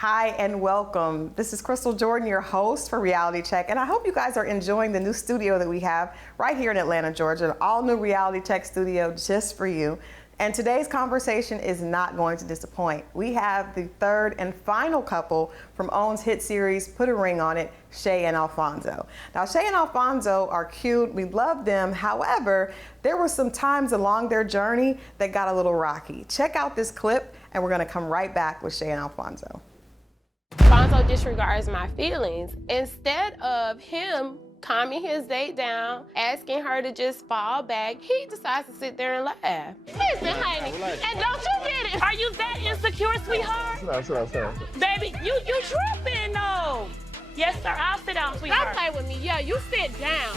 Hi and welcome. This is Crystal Jordan, your host for Reality Check, and I hope you guys are enjoying the new studio that we have right here in Atlanta, Georgia, an all-new Reality Check studio just for you. And today's conversation is not going to disappoint. We have the third and final couple from OWN's hit series, Put a Ring on It, Shay and Alfonzo. Now, Shay and Alfonzo are cute. We love them. However, there were some times along their journey that got a little rocky. Check out this clip, and we're going to come right back with Shay and Alfonso. Alfonso disregards my feelings. Instead of him calming his date down, asking her to just fall back, he decides to sit there and laugh. Listen, honey, and don't you get it. Are you that insecure, sweetheart? No. Baby, you tripping, though. Yes, sir, I'll sit down, sweetheart. Don't play with me. Yeah, you sit down.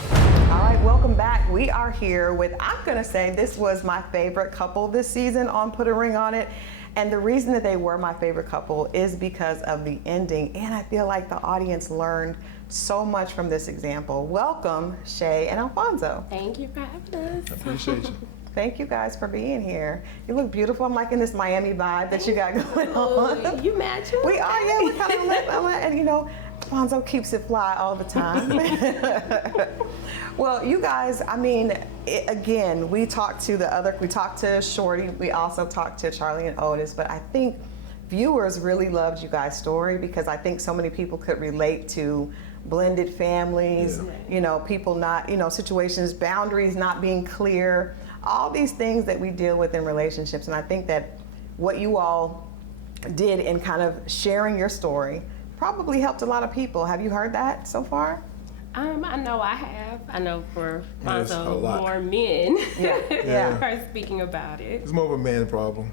All right, welcome back. We are here with, I'm gonna say this was my favorite couple this season on Put a Ring on It. And the reason that they were my favorite couple is because of the ending. And I feel like the audience learned so much from this example. Welcome, Shay and Alfonso. Thank you for having us. I appreciate you. Thank you guys for being here. You look beautiful. I'm liking this Miami vibe that you got going on. You match it. We are, yeah, we kind of like, and you know, Alfonso keeps it fly all the time. Well, you guys, I mean, again, we talked to Shorty, we also talked to Charlie and Otis, but I think viewers really loved you guys' story because I think so many people could relate to blended families, you know, people not, you know, situations, boundaries not being clear, all these things that we deal with in relationships. And I think that what you all did in kind of sharing your story probably helped a lot of people. Have you heard that so far? I know I have. I know for Alfonso, Yes, more men Yeah. are speaking about it. It's more of a man problem.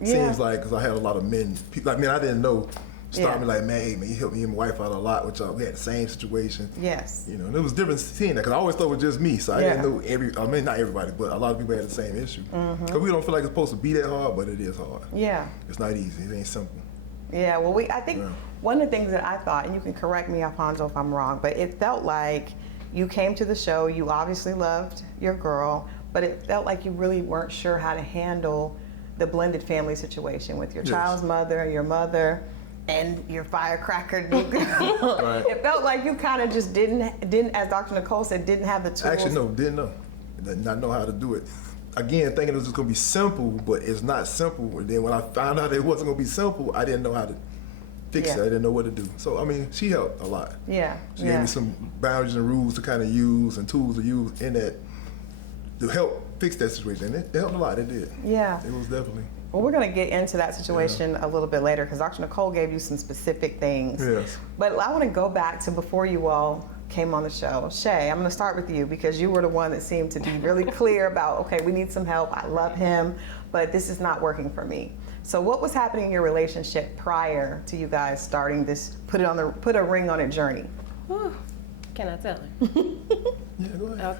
Yeah. Seems like, because I had a lot of men, people, like, man, I didn't know, stopped Yeah. me like, man, hey, man, you helped me and my wife out a lot, which we had the same situation. Yes. You know, and it was different seeing that, because I always thought it was just me, so I didn't know not everybody, but a lot of people had the same issue. Because we don't feel like it's supposed to be that hard, but it is hard. Yeah. It's not easy, it ain't simple. Yeah, well, I think one of the things that I thought, and you can correct me, Alfonso, if I'm wrong, but it felt like you came to the show, you obviously loved your girl, but it felt like you really weren't sure how to handle the blended family situation with your child's mother, your mother, and your firecracker new girl. Right. It felt like you kind of just didn't, as Dr. Nicole said, didn't have the tools. Actually, no, didn't know. Did not know how to do it. Again, thinking it was just gonna be simple, but it's not simple. And then when I found out it wasn't gonna be simple, I didn't know how to fix it. I didn't know what to do. So, I mean, she helped a lot. Yeah. She gave me some boundaries and rules to kind of use and tools to use in that to help fix that situation. And it helped a lot, it did. Yeah. It was definitely. Well, we're going to get into that situation a little bit later because Dr. Nicole gave you some specific things. Yes. But I want to go back to before you all came on the show. Shay, I'm going to start with you because you were the one that seemed to be really clear about, okay, we need some help. I love him, but this is not working for me. So what was happening in your relationship prior to you guys starting this put a ring on it journey? Whew. Can I tell her? Yeah, go ahead.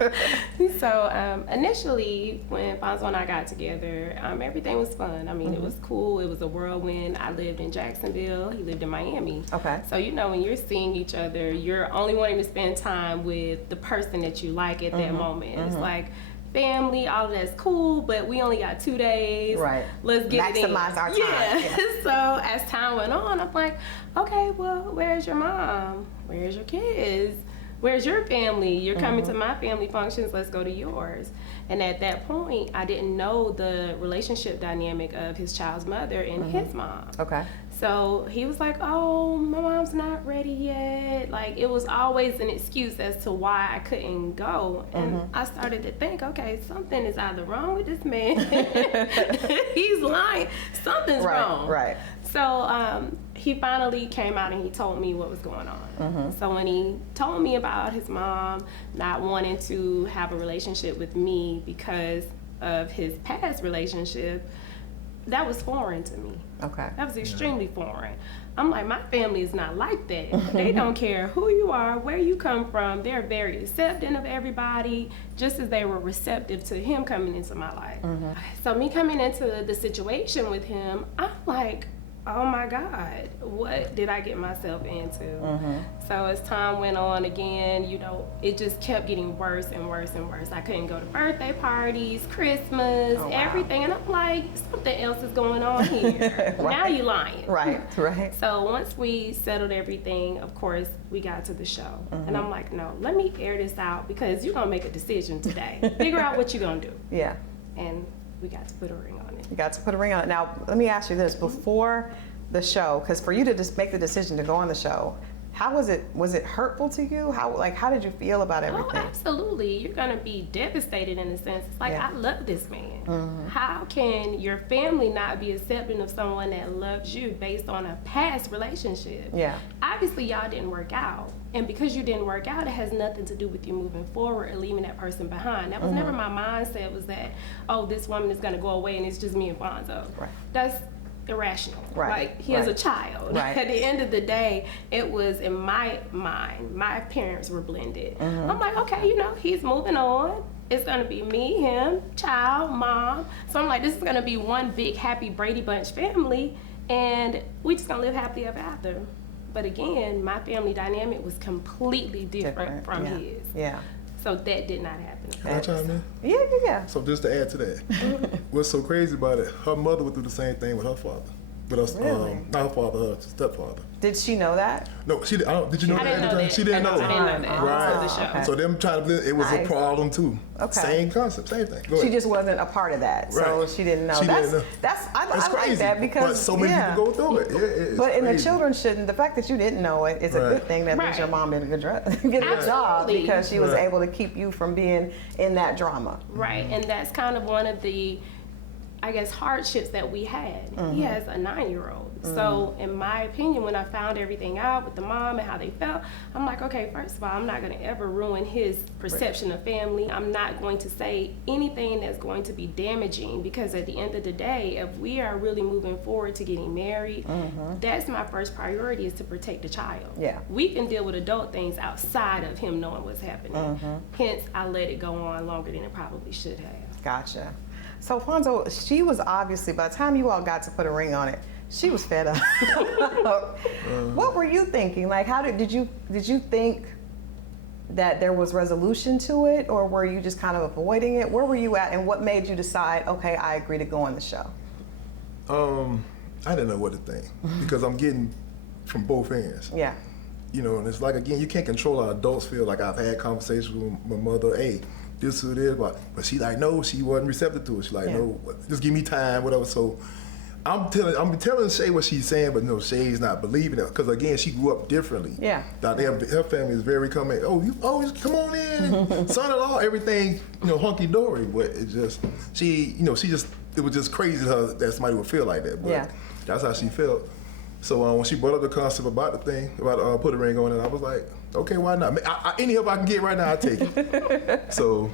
Okay. So initially, when Alfonso and I got together, everything was fun. I mean, it was cool. It was a whirlwind. I lived in Jacksonville. He lived in Miami. Okay. So, you know, when you're seeing each other, you're only wanting to spend time with the person that you like at that moment. It's like, family, all of that's cool, but we only got 2 days. Right. Let's get it in. Maximize our time. Yeah. So as time went on, I'm like, okay, well, where's your mom? Where's your kids? Where's your family? You're coming to my family functions, let's go to yours. And at that point, I didn't know the relationship dynamic of his child's mother and his mom. Okay. So he was like, oh, my mom's not ready yet. Like, it was always an excuse as to why I couldn't go. And I started to think, okay, something is either wrong with this man. He's lying. Something's wrong. Right. So he finally came out and he told me what was going on. So when he told me about his mom not wanting to have a relationship with me because of his past relationship, that was foreign to me. Okay. That was extremely foreign. I'm like, my family is not like that. They don't care who you are, where you come from. They're very accepting of everybody, just as they were receptive to him coming into my life. So me coming into the situation with him, I'm like, oh my God, what did I get myself into? So as time went on, again, you know, it just kept getting worse and worse and worse. I couldn't go to birthday parties, Christmas, wow. everything. And I'm like, something else is going on here. Right. Now you lying. Right. So once we settled everything, of course, we got to the show. And I'm like, no, let me air this out because you're going to make a decision today. Figure out what you're going to do. Yeah. And we got to put a ring on it. You got to put a ring on it. Now, let me ask you this. Before the show, because for you to just make the decision to go on the show, how was it? Was it hurtful to you? How did you feel about everything? Oh, absolutely. You're going to be devastated in a sense. It's like, Yeah. I love this man. How can your family not be accepting of someone that loves you based on a past relationship? Yeah. Obviously, y'all didn't work out. And because you didn't work out, it has nothing to do with you moving forward or leaving that person behind. That was never my mindset, was that, oh, this woman is going to go away and it's just me and Alfonso. Right. That's irrational. Right. Like, he has a Right. child. Right. At the end of the day, it was, in my mind, my parents were blended. I'm like, okay, you know, he's moving on. It's gonna be me, him, child, mom. So I'm like, this is gonna be one big happy Brady Bunch family, and we just gonna live happily ever after. But again, my family dynamic was completely different from yeah. his. Yeah. So that did not happen. Can I chime in? Yeah. So just to add to that, what's so crazy about it, her mother went through the same thing with her father. With us, Really? not her father, her stepfather. Did she know that? No, she did. Did you know I that? didn't know that. She didn't know. I didn't know that. Right. Until the show. Okay. So them trying to, it was Nice. a problem too. Okay. Same concept, same thing. Go She ahead. just wasn't a part of that, so Right. she didn't know. She that's didn't know. that's I That's like crazy. that because But so many yeah. people go through it. It's But and the crazy. children shouldn't. The fact that you didn't know it is a Right. good thing. That means Right. your mom did a good job, Absolutely. because she was Right. able to keep you from being in that drama. Right, and that's kind of one of the, I guess, hardships that we had. He has a 9-year-old. So in my opinion, when I found everything out with the mom and how they felt, I'm like, okay, first of all, I'm not going to ever ruin his perception of family. I'm not going to say anything that's going to be damaging, because at the end of the day, if we are really moving forward to getting married, that's my first priority, is to protect the child. Yeah. We can deal with adult things outside of him knowing what's happening. Hence, I let it go on longer than it probably should have. Gotcha. So Alfonso, she was obviously, by the time you all got to put a ring on it, she was fed up. What were you thinking? Like, how did you think that there was resolution to it, or were you just kind of avoiding it? Where were you at, and what made you decide, okay, I agree to go on the show? I didn't know what to think because I'm getting from both ends. Yeah. You know, and it's like, again, you can't control how adults feel. Like, I've had conversations with my mother, hey, this or this, but she like, no, she wasn't receptive to it. She's like, Yeah. no, just give me time, whatever. So I'm telling Shay what she's saying, but no, Shay's not believing it, because again, she grew up differently. Yeah. Now, her family is very coming, oh, you always come on in, son-in-law, everything, hunky dory. But it just, it was just crazy to her that somebody would feel like that. But Yeah. that's how she felt. So when she brought up the concept about the thing, about put a ring on it, I was like, okay, why not? Any help I can get right now, I take it. So,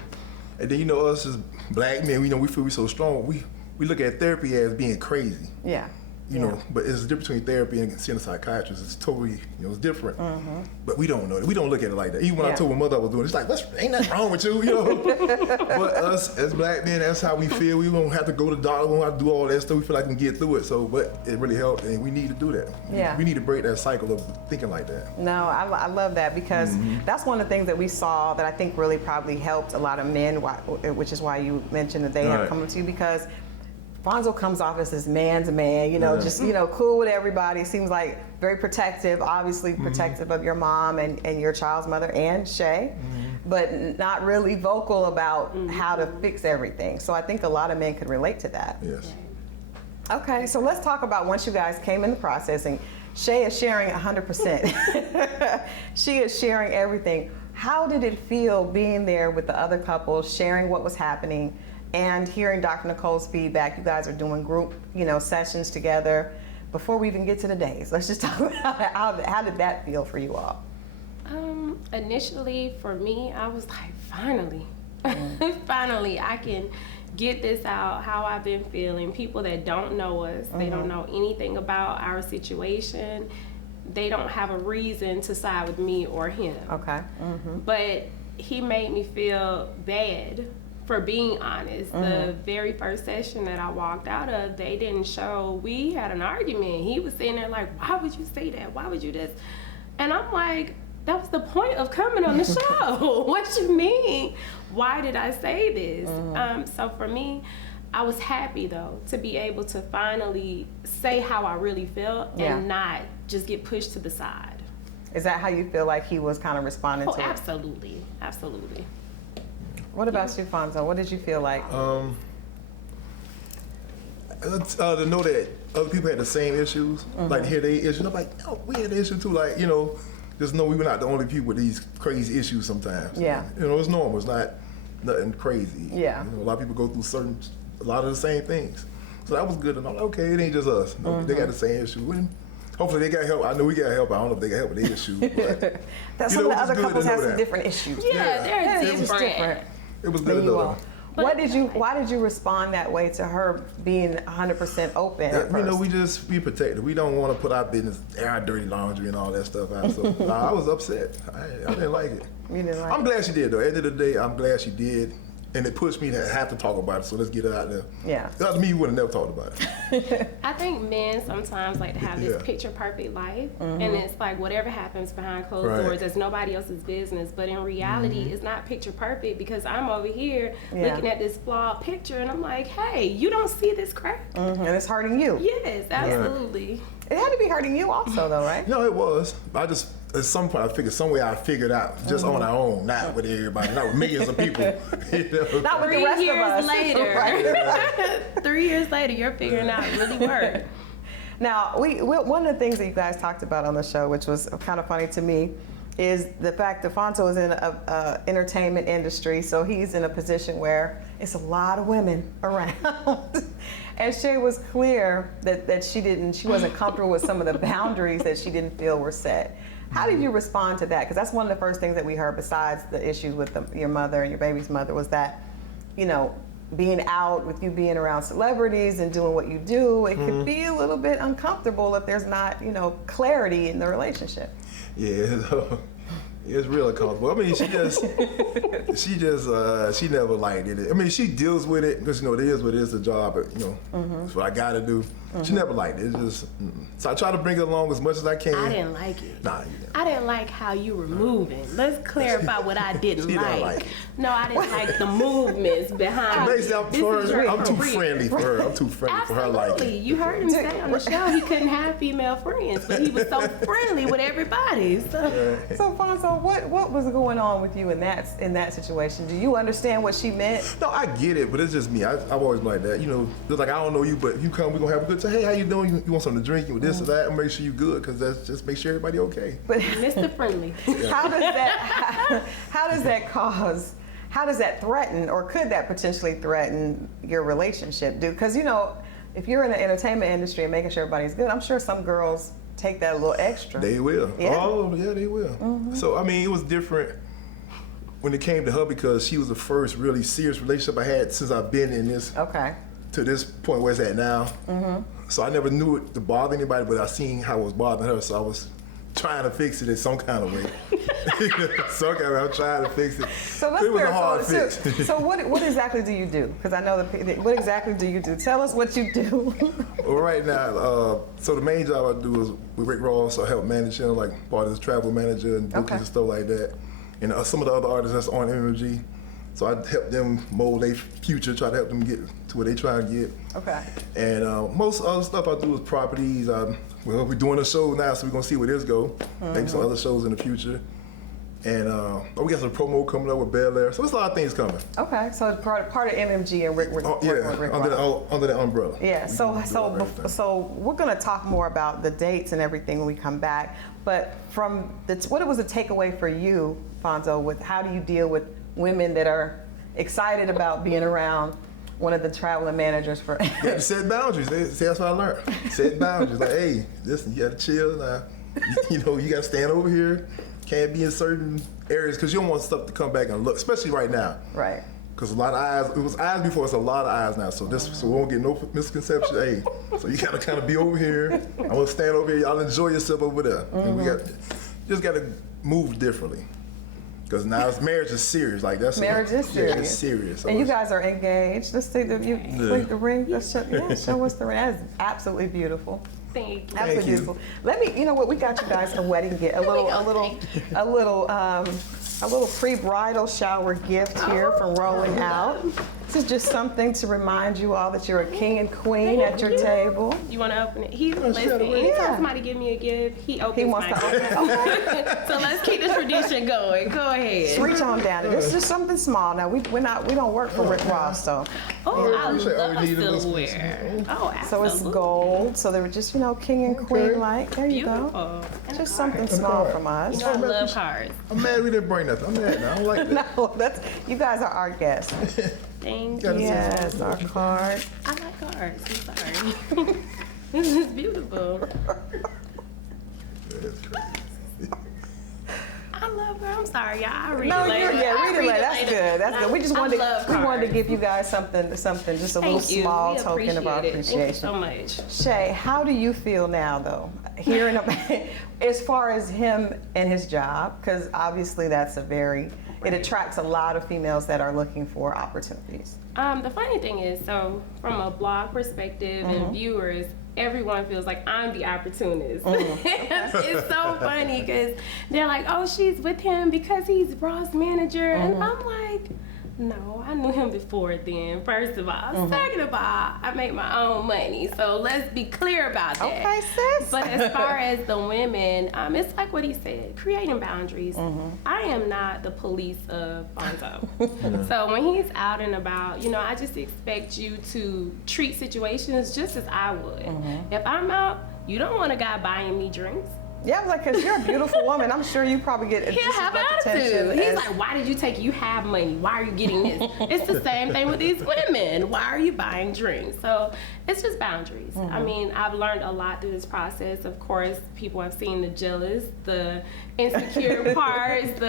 and then us as black men, we feel we so strong. We look at therapy as being crazy. Yeah. You know, but it's the difference between therapy and seeing a psychiatrist. It's totally, it's different. But we don't know it. We don't look at it like that. Even when I told my mother I was doing it, it's like, ain't nothing wrong with you, But us as black men, that's how we feel. We don't have to go to the doctor. We don't have to do all that stuff. We feel like we can get through it. So, but it really helped, and we need to do that. Yeah. We need to break that cycle of thinking like that. No, I love that, because that's one of the things that we saw that I think really probably helped a lot of men, which is why you mentioned that they have Right. come to you, because Alfonso comes off as this man's man, just, cool with everybody. Seems like very protective, obviously protective of your mom and your child's mother and Shay, but not really vocal about how to fix everything. So I think a lot of men could relate to that. Yes. Okay, so let's talk about once you guys came in the process, and Shay is sharing 100%. She is sharing everything. How did it feel being there with the other couples, sharing what was happening, and hearing Dr. Nicole's feedback? You guys are doing group, sessions together. Before we even get to the days, let's just talk about how did that feel for you all? Initially, for me, I was like, finally, finally, I can get this out, how I've been feeling. People that don't know us, they don't know anything about our situation, they don't have a reason to side with me or him. Okay. But he made me feel bad for being honest. The very first session that I walked out of, they didn't show, we had an argument. He was sitting there like, why would you say that? Why would you this? And I'm like, that was the point of coming on the show. What you mean? Why did I say this? So for me, I was happy though to be able to finally say how I really felt and not just get pushed to the side. Is that how you feel like he was kind of responding to it? Absolutely. Absolutely. What about you, Fonzo? What did you feel like? To know that other people had the same issues, like to hear their issues, I'm like, no, we had the issue too. Like, you know, just know we were not the only people with these crazy issues sometimes. Yeah. You know, it's normal. It's not nothing crazy. Yeah. You know, a lot of people go through a lot of the same things. So that was good. And I'm like, okay, it ain't just us. No, they got the same issue. And hopefully they got help. I know we got help. I don't know if they got help with their issue. But Some of the other couples have some different issues. Yeah, they're different. It was good to know them. Why did you respond that way to her being 100% open at first? You know, we just be protected. We don't want to put our business, our dirty laundry and all that stuff out. So I was upset. I didn't like it. You didn't like I'm glad she did though. At the end of the day, I'm glad she did. And it pushed me to have to talk about it, so let's get it out there. Yeah. If that was me, you would have never talked about it. I think men sometimes like to have this picture perfect life, and it's like whatever happens behind closed doors, it's nobody else's business. But in reality, it's not picture perfect because I'm over here looking at this flawed picture, and I'm like, hey, you don't see this crack? And it's hurting you. Yes, absolutely. It had to be hurting you also, though, right? No, it was. At some point, I figured some way I figured out just on our own, not with everybody, not with millions of people. You know? Not with the rest of us. 3 years later, 3 years later, you're figuring out it really worked. Now, one of the things that you guys talked about on the show, which was kind of funny to me, is the fact that Alfonso is in a entertainment industry, so he's in a position where it's a lot of women around. And Shay was clear that she wasn't comfortable with some of the boundaries that she didn't feel were set. How did you respond to that? Because that's one of the first things that we heard, besides the issues with your mother and your baby's mother, was that, you know, being out with you being around celebrities and doing what you do, it could be a little bit uncomfortable if there's not, you know, clarity in the relationship. Yeah, it's real uncomfortable. I mean, she never liked it. I mean, she deals with it because, you know, it is what it is, the job, but, you know, it's what I got to do. She never liked it. It's just, so I try to bring it along as much as I can. I didn't like it. Nah, you didn't. I didn't like how you were moving. Let's clarify what I didn't She like. didn't like it. No, I didn't like the movements behind Basically, I'm too career. friendly for her. I'm too friendly for her liking. Absolutely. You heard him say on the show he couldn't have female friends, but he was so friendly with everybody. So. So, Alfonso, what was going on with you in that situation? Do you understand what she meant? No, I get it, but it's just me. I've always been like that. You know, it's like, I don't know you, but if you come, we're going to have a good time. Hey, how you doing? You want something to drink? You want this or that? And make sure you good, because that's just make sure everybody okay. But Mr. Friendly. how does that threaten, or could that potentially threaten your relationship? Because, you know, if you're in the entertainment industry and making sure everybody's good, I'm sure some girls take that a little extra. They will. Yeah. Oh, yeah, they will. So, I mean, it was different when it came to her because she was the first really serious relationship I had since I've been in this. Okay. To this point where it's at now. So I never knew it to bother anybody, but I seen how it was bothering her, so I was trying to fix it in some kind of way. Some kind of way, I'm trying to fix it. So let's it was a hard fix. So what exactly do you do? Because I know what exactly do you do? Tell us what you do. Well, right now, so the main job I do is with Rick Ross. I help manage him, like part of his travel manager and bookings and stuff like that. And some of the other artists that's on MMG. So I help them mold their future, try to help them get to where they try to get. Okay. And most other stuff I do is properties. Well, we're doing a show now, so we're gonna see where this go. Maybe some other shows in the future. And we got some promo coming up with Bel Air. So there's a lot of things coming. Okay, so part of MMG and Rick. Under the umbrella. Yeah. So we're gonna talk more about the dates and everything when we come back. But what was the takeaway for you, Fonzo, with how do you deal with women that are excited about being around one of the traveling managers for? You have to set boundaries. That's what I learned. Set boundaries. Like, hey, listen, you got to chill now. You know, you got to stand over here. Can't be in certain areas because you don't want stuff to come back and look, especially right now. Right. Because a lot of eyes. It was eyes before. It's a lot of eyes now. So so we won't get no misconception. Hey, so you got to kind of be over here. I'm gonna stand over here. Y'all enjoy yourself over there. And we just got to move differently. Because now marriage is serious. Like that's Marriage is serious. Yeah, it's serious. So And you it's- guys are engaged. Let's see the ring. Let's show, show us the ring. That is absolutely beautiful. Thank you. Absolutely you. beautiful. Let me, you know what? We got you guys a wedding gift, a little pre-bridal shower gift here from Rolling Out. This is just something to remind you all that you're a king and queen at your table. You want to open it? Listen, shut it. anytime Yeah. somebody give me a gift, he opens He wants my to gift. open it. So let's keep the tradition going. Go ahead. Just reach on down. This is just something small. Now we don't work for Rick Ross, so Oh, I appreciate all love we need in this silverware. Oh, absolutely. so it's gold. So they were just king and queen like. There you go. Beautiful. And Just a something card. small from us. You know, I love cards. I'm mad we didn't bring nothing. I'm mad now. I don't like that. No, that's you guys are our guests. Thank Gotta you. say Yes, our card. I like cards. I'm sorry. This is beautiful. That's crazy. I love her. I'm sorry, y'all. I read No, it later. read it later. That's good. That's good. We just wanted love to cards. give you guys something, just a little Thank you. small We token of our appreciate it. Thank you so appreciation. much. Shay, how do you feel now, though, hearing about as far as him and his job? Because obviously it attracts a lot of females that are looking for opportunities. The funny thing is, so from a blog perspective and viewers, everyone feels like I'm the opportunist. It's so funny because they're like, oh, she's with him because he's Ross' manager. And I'm like, no, I knew him before then, first of all. Second of all, I make my own money. So let's be clear about that. Okay, sis. But as far as the women, it's like what he said, creating boundaries. I am not the police of Alfonso. So when he's out and about, I just expect you to treat situations just as I would. If I'm out, you don't want a guy buying me drinks. Yeah, I was like, because you're a beautiful woman. I'm sure you probably get He'll just as have much attitude. attention. He's as- like, why did you take, you have money, why are you getting this? It's the same thing with these women. Why are you buying drinks? So it's just boundaries. I mean, I've learned a lot through this process. Of course, people have seen the jealous, the insecure parts,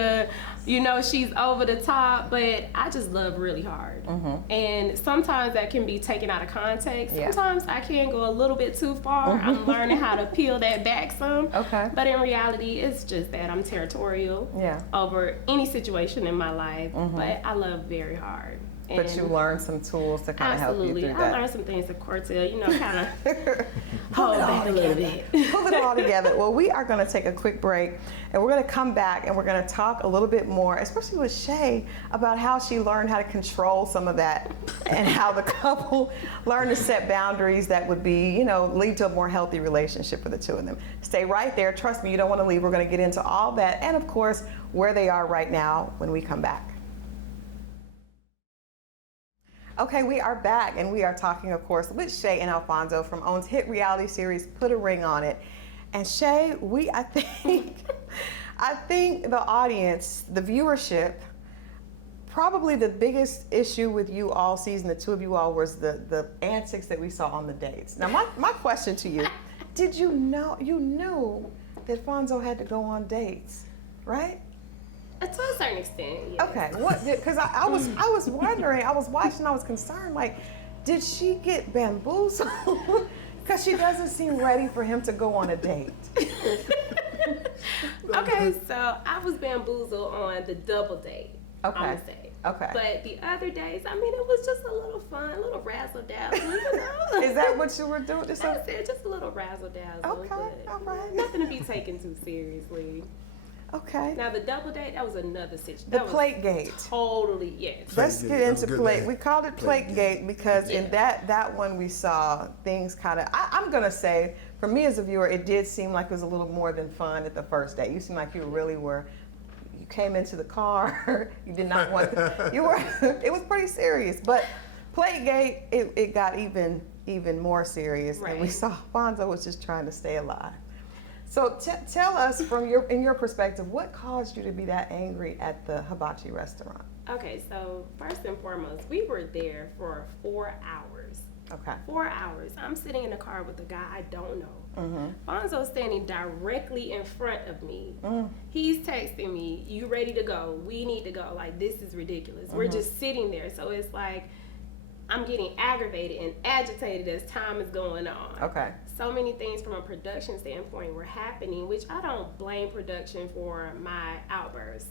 she's over the top, but I just love really hard. And sometimes that can be taken out of context. Yeah. Sometimes I can go a little bit too far. I'm learning how to peel that back some. Okay. But in reality, it's just that I'm territorial over any situation in my life, but I love very hard. But And you learned some tools to kind of help you absolutely, through I that. learned some things at Cortell, kind of hold back a little bit. Pull it all together. Well, we are going to take a quick break and we're going to come back and we're going to talk a little bit more, especially with Shay, about how she learned how to control some of that and how the couple learned to set boundaries that would be, lead to a more healthy relationship for the two of them. Stay right there. Trust me, you don't want to leave. We're going to get into all that and, of course, where they are right now when we come back. Okay, we are back and we are talking, of course, with Shay and Alfonso from OWN's hit reality series, Put a Ring on It. And Shay, I think the audience, the viewership, probably the biggest issue with you all season, the two of you all, was the antics that we saw on the dates. Now, my question to you, did you knew that Alfonso had to go on dates, right? To a certain extent, yes. Okay, because I was wondering, I was watching, I was concerned, like, did she get bamboozled? Because she doesn't seem ready for him to go on a date. Okay, so I was bamboozled on the double date, Okay. I'm gonna say. Okay. But the other days, it was just a little fun, a little razzle dazzle. Is that what you were doing? That's it, just a little razzle dazzle. Okay, all right. Nothing to be taken too seriously. Okay. Now the double date, that was another situation. The plate gate. Totally, yes. Let's Plate get gate, that was into a good plate. name. We called it plate gate because in that one we saw things kind of. I'm gonna say, for me as a viewer, it did seem like it was a little more than fun at the first date. You seemed like you really were. You came into the car. You did not want. You were. It was pretty serious, but plate gate it got even more serious, and we Right. saw Alfonso was just trying to stay alive. So tell us in your perspective, what caused you to be that angry at the hibachi restaurant? Okay, so first and foremost, we were there for 4 hours. Okay. 4 hours. I'm sitting in the car with a guy I don't know. Fonzo's standing directly in front of me. He's texting me, "You ready to go? We need to go." Like, this is ridiculous. We're just sitting there. So it's like, I'm getting aggravated and agitated as time is going on. Okay. So many things from a production standpoint were happening, which I don't blame production for my outbursts.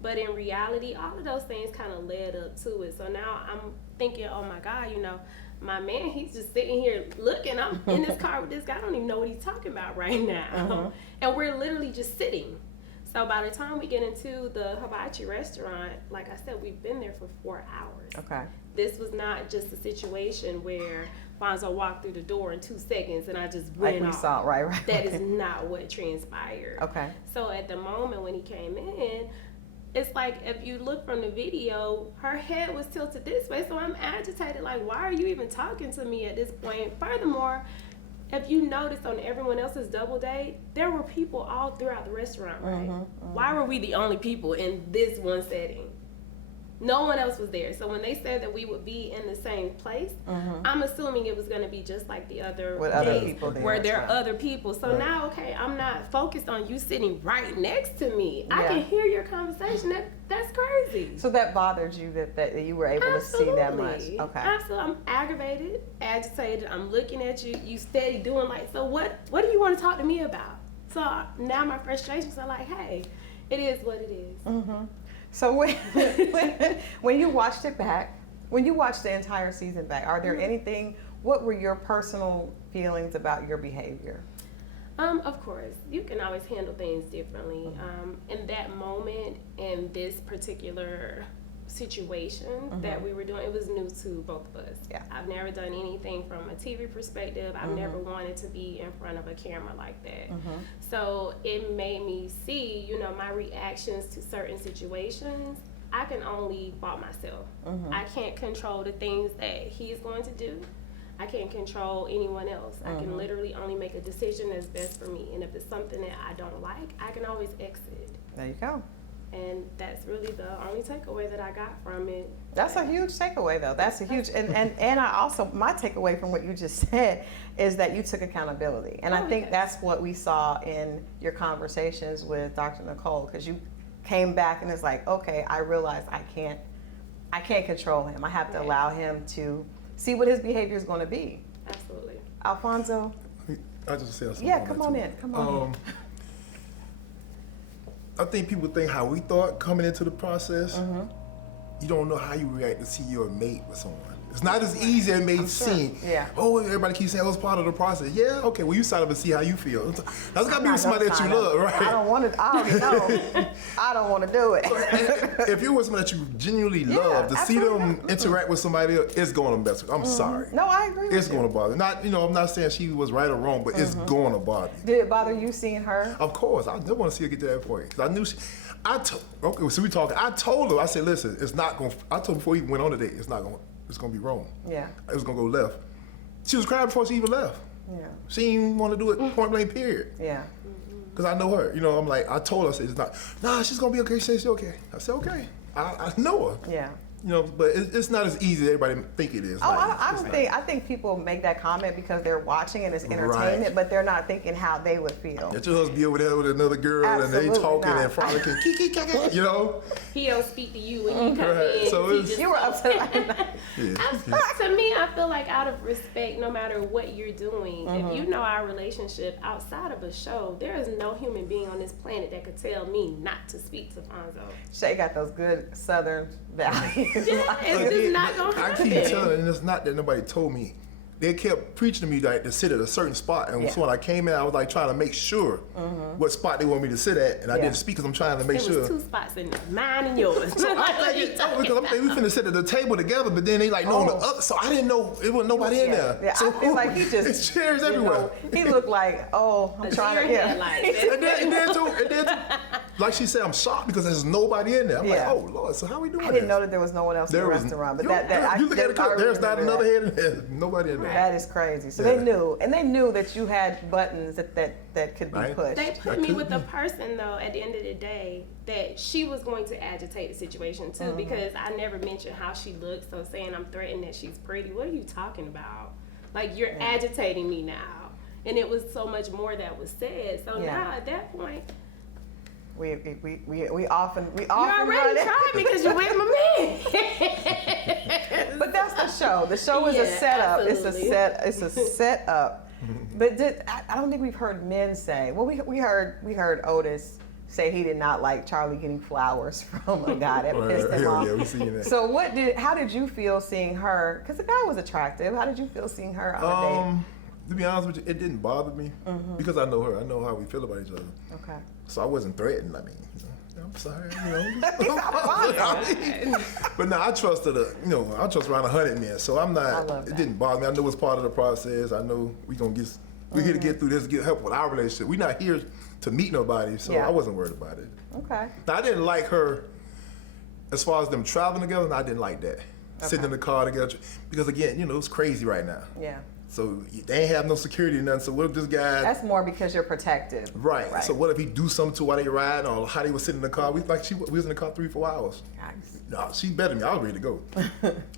But in reality, all of those things kind of led up to it. So now I'm thinking, oh my God, you know, my man, he's just sitting here looking. I'm in this car with this guy. I don't even know what he's talking about right now. And we're literally just sitting. So by the time we get into the hibachi restaurant, like I said, we've been there for 4 hours. Okay. This was not just a situation where Alfonso walked through the door in 2 seconds and I just went Like we off. saw, right. That is not what transpired. Okay. So at the moment when he came in, it's like if you look from the video, her head was tilted this way. So I'm agitated. Like, why are you even talking to me at this point? Furthermore, if you notice on everyone else's double date, there were people all throughout the restaurant, right? Why were we the only people in this one setting? No one else was there. So when they said that we would be in the same place, I'm assuming it was going to be just like the other With other days people there where as there are well. other people. So now, okay, I'm not focused on you sitting right next to me. I Yeah. can hear your conversation. That's crazy. So that bothered you that you were able to see that much? Absolutely. Okay. Absolutely. I'm aggravated, agitated. I'm looking at you. You steady doing like, so what do you want to talk to me about? So now my frustrations are like, hey, it is what it is. So when you watched it back, when you watched the entire season back, are there what were your personal feelings about your behavior? Of course, you can always handle things differently. In that moment, in this particular situation that we were doing, it was new to both of us. Yeah. I've never done anything from a TV perspective. I've never wanted to be in front of a camera like that. So it made me see, you know, my reactions to certain situations. I can only fault myself. I can't control the things that he's going to do. I can't control anyone else. I can literally only make a decision that's best for me. And if it's something that I don't like, I can always exit. There you go. And that's really the only takeaway that I got from it. That's a huge takeaway, though. That's a huge, and I also, my takeaway from what you just said is that you took accountability. And I think that's what we saw in your conversations with Dr. Nicole, because you came back and it's like, okay, I realize I can't control him. I have to allow him to see what his behavior is going to be. Absolutely. Alfonso? I just said something. Yeah, come on in. Come on in. I think people think how we thought coming into the process. You don't know how you react to see your mate with someone. It's not as easy as it may seem. Yeah. Oh, everybody keeps saying it was part of the process. Yeah, okay, well, you sign up and see how you feel. That's got to be with somebody that you love, right? I don't want to, I already know. I don't want to do it. If you're with somebody that you genuinely love, to see them interact with somebody else, it's going to mess with you. I'm sorry. No, I agree with It's you. going to bother. Not, I'm not saying she was right or wrong, but it's going to bother you. Did it bother you seeing her? Of course, I did want to see her get to that point because I knew okay, so we talking. I told her, I said, listen, it's not going. I told her before we went on the date, it's going to be wrong. Yeah. It was going to go left. She was crying before she even left. Yeah. She didn't even want to do it point blank. Period. Yeah. Because I know her. I'm like, I told her, I said, it's not. Nah, she's going to be okay. She said she's okay. I said, okay. I know her. Yeah. But it's not as easy as everybody think it is. Oh, Like, I it's don't not. think. I think people make that comment because they're watching and it's entertainment, Right. but they're not thinking how they would feel. That your husband be over there with another girl Absolutely and they talking not. and frolicking, kiki, kiki, He don't speak to you when you come in. So He it's- just You were upset. To me, I feel like out of respect, no matter what you're doing, if you know our relationship outside of a show, there is no human being on this planet that could tell me not to speak to Fonzo. Shay got those good Southern values. It's just not gonna I happen. keep telling, and it's not that nobody told me. They kept preaching to me like to sit at a certain spot, and so when I came in, I was like trying to make sure what spot they want me to sit at, and I didn't speak because I'm trying to make There sure. was 2 spots in there, mine and yours. So I think because I'm thinking we finna sit at the table together, but then they like no on the other, so I didn't know it wasn't nobody in there. Yeah, So I feel like he just it's chairs everywhere. He looked like, I'm trying to. deer Yeah. headlights. And then too, like she said, I'm shocked because there's nobody in there. I'm Yeah. like, oh Lord, so how we doing I didn't this? know that there was no one else in the restaurant, but you look at the clip, there's not another head in there. Nobody in there. That is crazy. So Yeah. they knew that you had buttons that could be Right. pushed. They put me with a person, though, at the end of the day, that she was going to agitate the situation, too, because I never mentioned how she looks. So saying I'm threatened that she's pretty, what are you talking about? Like, you're agitating me now. And it was so much more that was said. So now, at that point, We often you run already it. tried me because you're with my man. But that's the show. show. The show is a Yeah, setup. absolutely. It's a setup. But I don't think we've heard men say. Well, we heard Otis say he did not like Charlie getting flowers from a guy that pissed him off. Yeah, we seen that. So how did you feel seeing her? Because the guy was attractive. How did you feel seeing her on a date? To be honest with you, it didn't bother me because I know her. I know how we feel about each other. Okay. So I wasn't threatened. I mean, I'm sorry, But no, I trusted her. I trust around 100 men. So I'm not. I love that. It didn't bother me. I know it's part of the process. I know we're here to get through this, get help with our relationship. We're not here to meet nobody. So Yeah. I wasn't worried about it. Okay. Now, I didn't like her as far as them traveling together. No, I didn't like that. Sitting in the car together because again, it's crazy right now. Yeah. So they ain't have no security or nothing. So what if this guy? That's more because you're protective. Right. So what if he do something to while they ride or how they was sitting in the car? We was in the car 3-4 hours. Nice. No, she better than me. I was ready to go.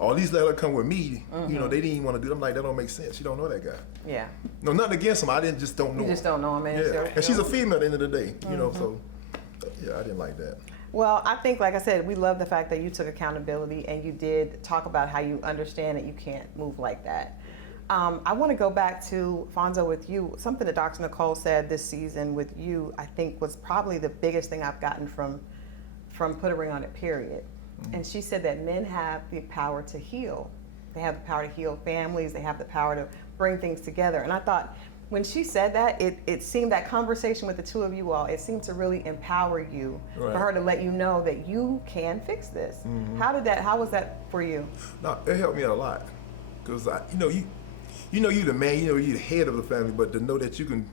Or at least let her come with me. They didn't even want to do it. I'm like, that don't make sense. She don't know that guy. Yeah. No, nothing against him. I just don't know You him. just don't know him, man. Yeah. And she's a female at the end of the day. So yeah, I didn't like that. Well, I think, like I said, we love the fact that you took accountability and you did talk about how you understand that you can't move like that. I want to go back to Alfonso with you. Something that Dr. Nicole said this season with you, I think, was probably the biggest thing I've gotten from Put a Ring on It, period. And she said that men have the power to heal. They have the power to heal families. They have the power to bring things together. And I thought when she said that, it seemed that conversation with the two of you all, it seemed to really empower you, Right. for her to let you know that you can fix this. How was that for you? No, it helped me out a lot. Because, you the man, you the head of the family, but to know that you can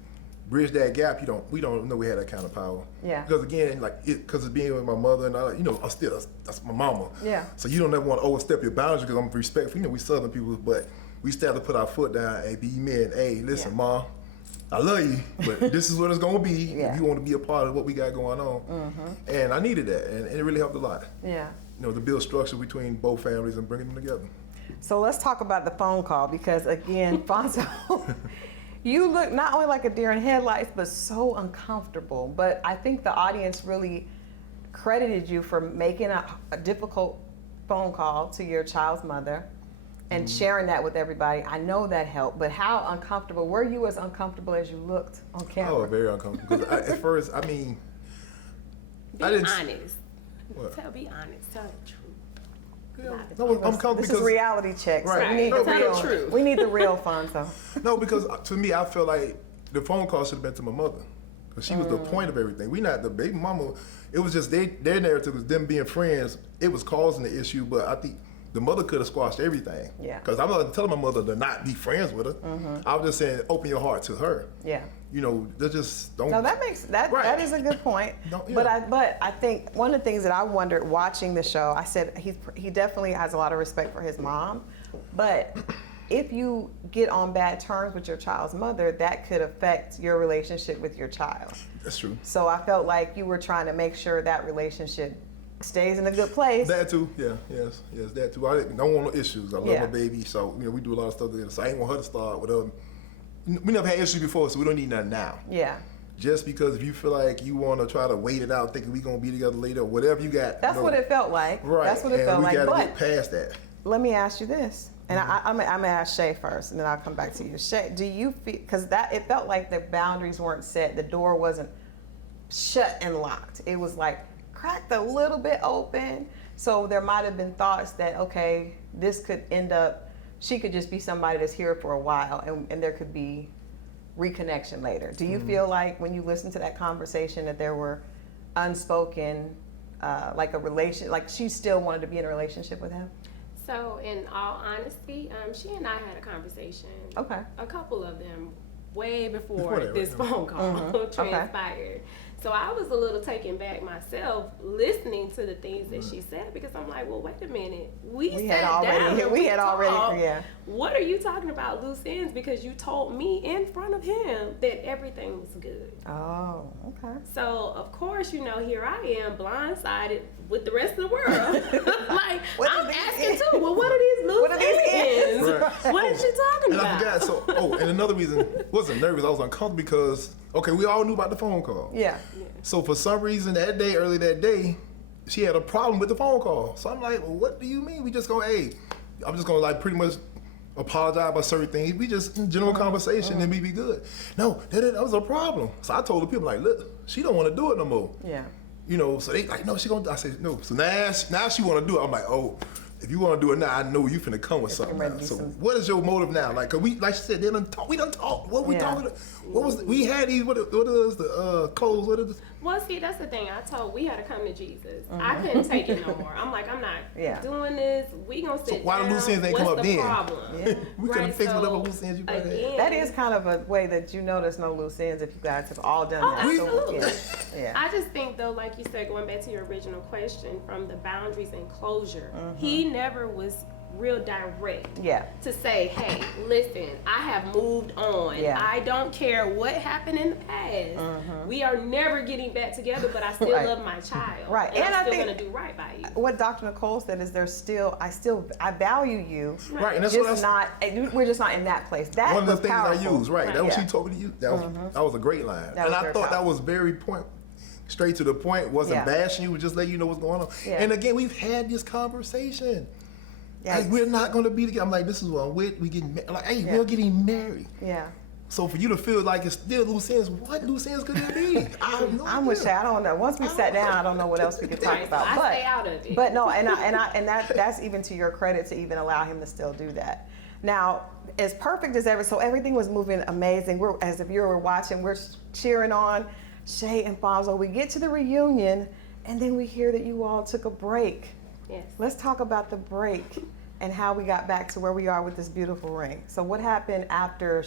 bridge that gap, we don't know we had that kind of power. Yeah. Because again, because it's being with my mother and that's my mama. Yeah. So you don't ever want to overstep your boundaries because I'm respectful. We Southern people, but we still have to put our foot down and be men. Hey, listen, Ma, I love you, but this is what it's gonna be Yeah. if you want to be a part of what we got going on. And I needed that, and it really helped a lot. Yeah. To build structure between both families and bringing them together. So let's talk about the phone call because, again, Alfonso, you look not only like a deer in headlights, but so uncomfortable. But I think the audience really credited you for making a difficult phone call to your child's mother and sharing that with everybody. I know that helped, but how uncomfortable, were you as uncomfortable as you looked on camera? Oh, very uncomfortable. Because at first, I mean, Be I didn't. honest. What? Be honest. Tell the truth. No, I'm comfortable This because is reality check, so Right. we need No, the tell real. the truth. We need the real Alfonso. no, because to me, I feel like the phone call should have been to my mother, because she was the point of everything. We not the baby mama. It was just their narrative was them being friends. It was causing the issue, but I think the mother could have squashed everything. Yeah. Because I'm not telling my mother to not be friends with her. I was just saying, open your heart to her. Yeah. They just don't. No, that makes that Right. that is a good point. No, yeah. But I think one of the things that I wondered watching the show, I said he definitely has a lot of respect for his mom, but if you get on bad terms with your child's mother, that could affect your relationship with your child. That's true. So I felt like you were trying to make sure that relationship stays in a good place. That too, yeah, yes, that too. I don't want no issues. I love Yeah. my baby, so we do a lot of stuff together. So I ain't want her to start with her. We never had issues before, so we don't need nothing now. Yeah. Just because if you feel like you want to try to wait it out, thinking we gonna be together later, or whatever you got. That's what it felt like. Right. That's what it and felt we like. gotta But get past that. let me ask you this, and I'm gonna ask Shay first, and then I'll come back to you. Shay, do you feel, because it felt like the boundaries weren't set, the door wasn't shut and locked. It was like cracked a little bit open. So there might have been thoughts that, okay, this could end up, she could just be somebody that's here for a while, and there could be reconnection later. Do you feel like when you listened to that conversation that there were unspoken, like a relation, like she still wanted to be in a relationship with him? So, in all honesty, she and I had a conversation. Okay. A couple of them, way before that, this right? phone call Okay. transpired. So I was a little taken back myself listening to the things that she said, because I'm like, well, wait a minute. We had sat already- down and we had already- talked. yeah. What are you talking about, loose ends? Because you told me in front of him that everything was good. Oh, okay. So of course, here I am, blindsided with the rest of the world. Like, What I'm are these asking ends? too. Well, what are these loose What are these ends? Right. What is she talking And I about? forgot. And another reason, I wasn't nervous. I was uncomfortable because we all knew about the phone call. Yeah. So for some reason early that day, she had a problem with the phone call. So I'm like, well, what do you mean? We just go, hey, I'm just gonna like pretty much apologize about certain things. We just in general conversation and we be good. No, that was a problem. So I told the people like, look, she don't want to do it no more. Yeah. You know, so they like, no, she gonna. I said no. So now she want to do it. I'm like, oh, if you want to do it now, I know you finna come with something now. So what is your motive now? Like, 'cause we, like she said, we done talk. What we talking? What was we had these? What is the clothes? What is? Well, see, that's the thing. I told we had to come to Jesus. I couldn't take it no more. I'm like, I'm not doing this. We gonna sit why down. the loose ends ain't come up What's the then? problem? Yeah. We couldn't fix whatever loose ends you got. That is kind of a way that you know there's no loose ends if you guys have all done that. Absolutely. So, yeah. I just think though, like you said, going back to your original question, from the boundaries and closure, he never was real direct to say, hey, listen, I have moved on. I don't care what happened in the past. We are never getting back together, but I still love my child. Right. And I'm I still going to do right by you. What Dr. Nicole said is I value you. Right. And that's just we're just not in that place. That one of the things powerful. I used, right. That was she told me to use. That was a great line. And I thought that was very straight to the point, wasn't bashing you, just letting you know what's going on. And again, we've had this conversation. Like, we're not going to be together. I'm like, this is what I'm with. We getting married. Like, hey, we're getting married. Yeah. So for you to feel like it's still loose ends, what loose ends could it be? I'm with Shay. I don't know. Once we sat down, I don't know what else we could talk about. So I stay out of it. But no, and that's even to your credit to even allow him to still do that. Now, as perfect as ever, so everything was moving amazing. As if you were watching, we're cheering on Shay and Alfonso. We get to the reunion, and then we hear that you all took a break. Yes. Let's talk about the break and how we got back to where we are with this beautiful ring. So what happened after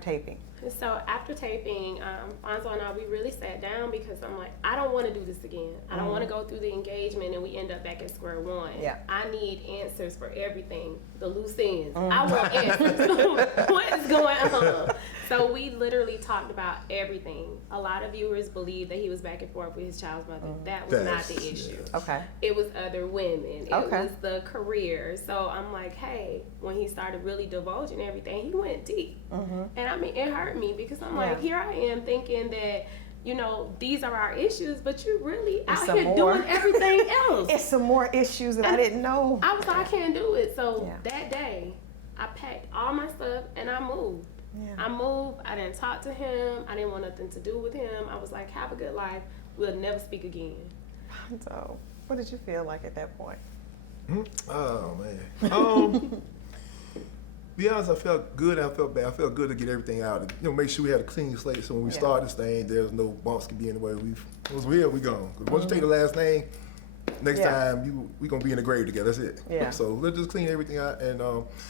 taping? So after taping, Alfonso and I, we really sat down because I'm like, I don't want to do this again. I don't want to go through the engagement and we end up back at square one. Yeah. I need answers for everything, the loose ends. I want answers. What is going on? So we literally talked about everything. A lot of viewers believe that he was back and forth with his child's mother. That was not the issue. Okay. It was other women. It was the career. So I'm like, hey, when he started really divulging everything, he went deep. And I mean, it hurt me because I'm like, here I am thinking that, you know, these are our issues, but you're really out here doing everything else. It's some more issues that I didn't know. I was like, I can't do it. So that day, I packed all my stuff and I moved. I moved. I didn't talk to him. I didn't want nothing to do with him. I was like, have a good life. We'll never speak again. So, what did you feel like at that point? Oh, man. Be honest, I felt good and I felt bad. I felt good to get everything out. You know, make sure we had a clean slate so when we start this thing, there's no bumps can be in the way. Once we're here, we gone. Because once you take the last name, next time we gonna be in the grave together. That's it. Yeah. So let's just clean everything out. And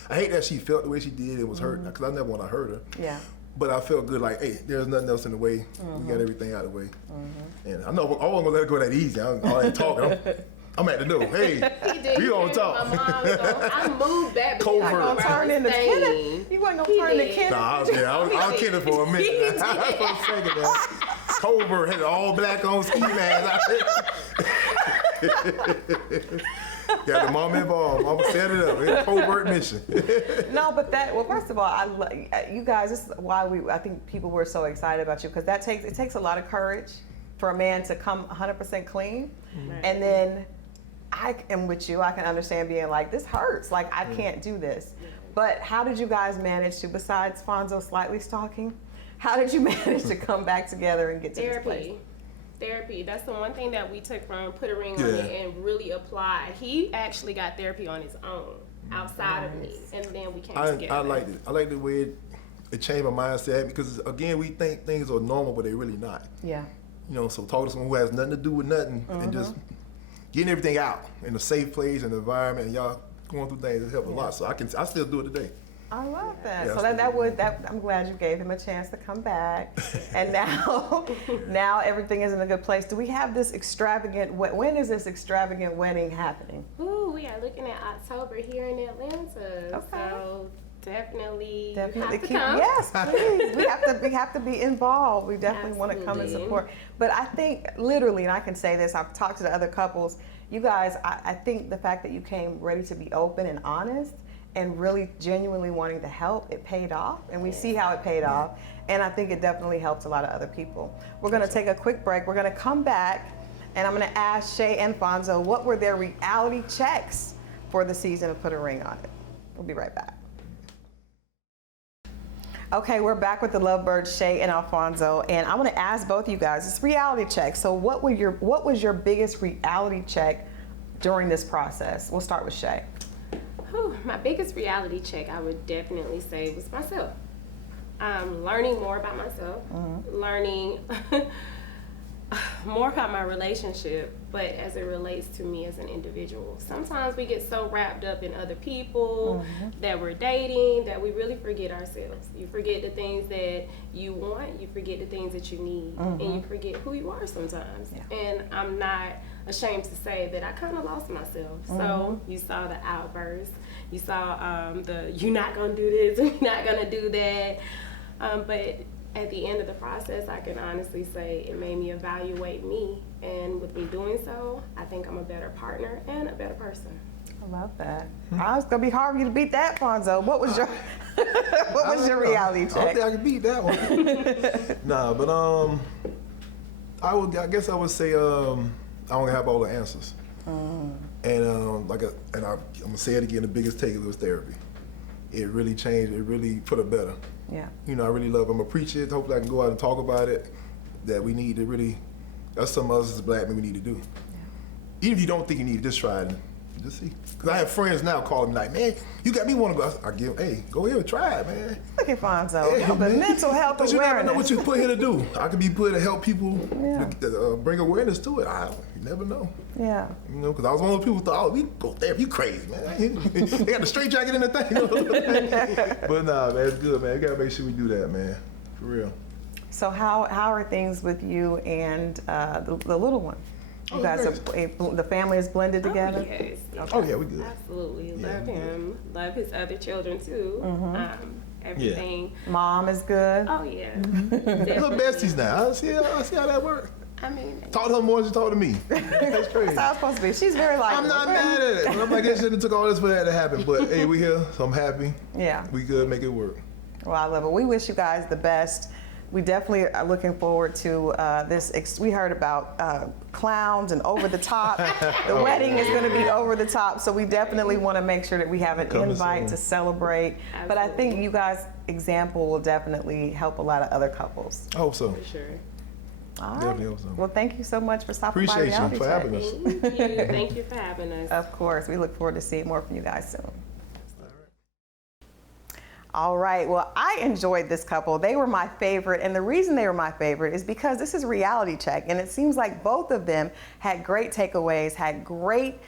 I hate that she felt the way she did. It was hurt because I never want to hurt her. Yeah. But I felt good. Like, hey, there's nothing else in the way. We got everything out of the way. And I know I wasn't gonna let it go that easy. All that talking. I'm at the door. Hey, we gonna talk. My mom, so I moved that. Covert. Gonna turn into Kenneth. You wasn't gonna turn into Kenneth. Nah, I was kidding for a minute. I was for a second, man. Covert had all black on ski mask. Got the mom involved. Mama set it up. It's a covert mission. No, but first of all, you guys. This is why I think people were so excited about you because it takes a lot of courage for a man to come 100% clean, and then I am with you. I can understand being like, this hurts. Like, I can't do this. But how did you guys manage to, besides Fonzo slightly stalking, how did you manage to come back together and get to this place? Therapy. That's the one thing that we took from Put a Ring on It and really applied. He actually got therapy on his own, outside of me, and then we came together. I liked it. I liked the way it changed my mindset because, again, we think things are normal, but they're really not. Yeah. You know, so talk to someone who has nothing to do with nothing and just getting everything out in a safe place and environment, and y'all going through things that help a lot. So I still do it today. I love that. Yeah, so I'm glad you gave him a chance to come back. And now everything is in a good place. Do we have this when is this extravagant wedding happening? Ooh, we are looking at October here in Atlanta. Okay. So definitely have to come. Yes, please. we have to be involved. We definitely want to come and support. But I think literally, and I can say this, I've talked to the other couples, you guys, I think the fact that you came ready to be open and honest and really genuinely wanting to help, it paid off. And we see how it paid off. And I think it definitely helped a lot of other people. We're going to take a quick break. We're going to come back and I'm going to ask Shay and Alfonso what were their reality checks for the season of Put a Ring on It. We'll be right back. Okay, we're back with the lovebirds, Shay and Alfonso, and I want to ask both of you guys, it's reality check. So what was your biggest reality check during this process? We'll start with Shay. My biggest reality check, I would definitely say, was myself. Learning more about myself, learning more about my relationship, but as it relates to me as an individual. Sometimes we get so wrapped up in other people that we're dating that we really forget ourselves. You forget the things that you want, you forget the things that you need, and you forget who you are sometimes. Yeah. And I'm not ashamed to say that I kind of lost myself. So you saw the outbursts, you saw the you're not gonna do this, you're not gonna do that, but at the end of the process, I can honestly say it made me evaluate me, and with me doing so, I think I'm a better partner and a better person. I love that. It's gonna be hard for you to beat that, Fonzo. What was your what was your reality check? I don't think I can beat that one. Nah, but I guess I would say I don't have all the answers. And I'm gonna say it again. The biggest takeaway was therapy. It really changed. It really for the better. Yeah. You know, I really love. I'm gonna preach it. Hopefully, I can go out and talk about it. That we need to really. That's something us as black men we need to do. Yeah. Even if you don't think you need it, just try it. And just see. Because I have friends now calling me like, man, you got me want to go. I give, hey, go here and try it, man. Look at Fonzo. Yeah, the mental health awareness. You never know what you put here to do. I could be put to help people bring awareness to it. You never know. Yeah. You know, because I was one of those people who thought, oh, we go there, you crazy, man. They got the straight jacket in the thing. But nah, man, it's good, man. You gotta make sure we do that, man. For real. So how are things with you and the little one? You guys the family is blended together? Yes. Okay. Oh yeah, we good. Absolutely. Love him. Love his other children too. Everything. Mom is good? Oh yeah. Little besties now. I see how that works. I mean, talk to her more than she talk to me. That's crazy. That's how it's supposed to be. She's very like. I'm not mad at it. I'm like, I shouldn't have took all this for that to happen. But hey, we here, so I'm happy. Yeah. We good, make it work. Well, I love it. We wish you guys the best. We definitely are looking forward to this. We heard about clowns and over the top. The wedding is going to be over the top, so we definitely want to make sure that we have an invite to celebrate. Absolutely. But I think you guys' example will definitely help a lot of other couples. I hope so. For sure. All right. Definitely hope so. Well, thank you so much for stopping by. Appreciate you for having us. Thank you. Thank you for having us. Of course. We look forward to seeing more from you guys soon. All right, well, I enjoyed this couple. They were my favorite, and the reason they were my favorite is because this is reality check, and it seems like both of them had great takeaways, had great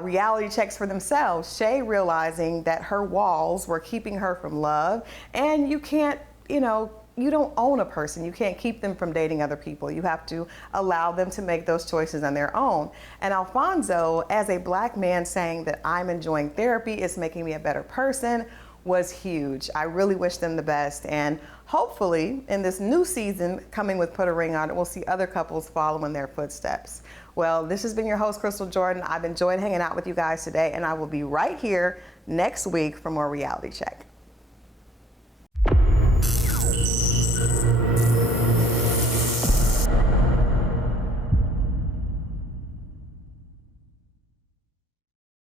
reality checks for themselves. Shay realizing that her walls were keeping her from love, and you can't, you don't own a person. You can't keep them from dating other people. You have to allow them to make those choices on their own. And Alfonso, as a black man, saying that I'm enjoying therapy, it's making me a better person, was huge. I really wish them the best, and hopefully in this new season coming with Put a Ring on It, we'll see other couples follow in their footsteps. Well, this has been your host, Crystal Jordan. I've enjoyed hanging out with you guys today, and I will be right here next week for more Reality Check.